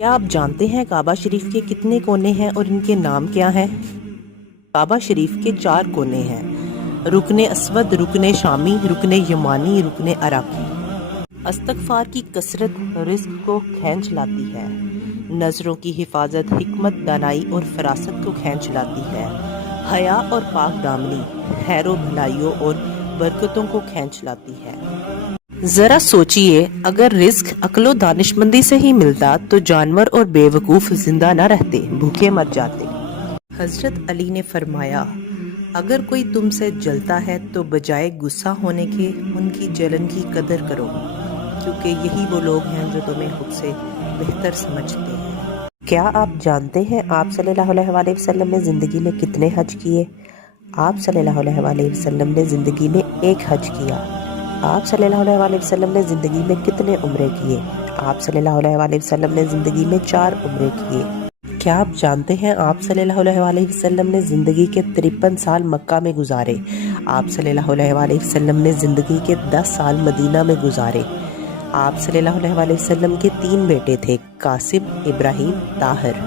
کیا آپ جانتے ہیں کعبہ شریف کے کتنے کونے ہیں اور ان کے نام کیا ہیں؟ کعبہ شریف کے 4 کونے ہیں: رکن اسود، رکن شامی، رکن یمانی، رکن عراقی۔ استغفار کی کثرت رزق کو کھینچ لاتی ہے، نظروں کی حفاظت حکمت، دانائی اور فراست کو کھینچ لاتی ہے، حیا اور پاک دامنی خیر و بھلائیوں اور برکتوں کو کھینچ لاتی ہے۔ ذرا سوچئے، اگر رزق عقل و دانش مندی سے ہی ملتا تو جانور اور بے وقوف زندہ نہ رہتے، بھوکے مر جاتے۔ حضرت علی نے فرمایا، اگر کوئی تم سے جلتا ہے تو بجائے غصہ ہونے کے ان کی جلن کی قدر کرو، کیونکہ یہی وہ لوگ ہیں جو تمہیں خود سے بہتر سمجھتے ہیں۔ کیا آپ جانتے ہیں آپ صلی اللہ علیہ وآلہ وسلم نے زندگی میں کتنے حج کیے؟ آپ صلی اللہ علیہ وآلہ وسلم نے زندگی میں 1 حج کیا۔ آپ صلی اللہ علیہ وآلہ وسلم نے زندگی میں کتنے عمرے کیے؟ آپ صلی اللہ علیہ وآلہ وسلم نے زندگی میں 4 عمرے کیے۔ کیا آپ جانتے ہیں آپ صلی اللہ علیہ وآلہ وسلم نے زندگی کے 53 سال مکہ میں گزارے؟ آپ صلی اللہ علیہ وآلہ وسلم نے زندگی کے 10 سال مدینہ میں گزارے۔ آپ صلی اللہ علیہ وآلہ وسلم کے 3 بیٹے تھے: قاسم، ابراہیم، طاہر۔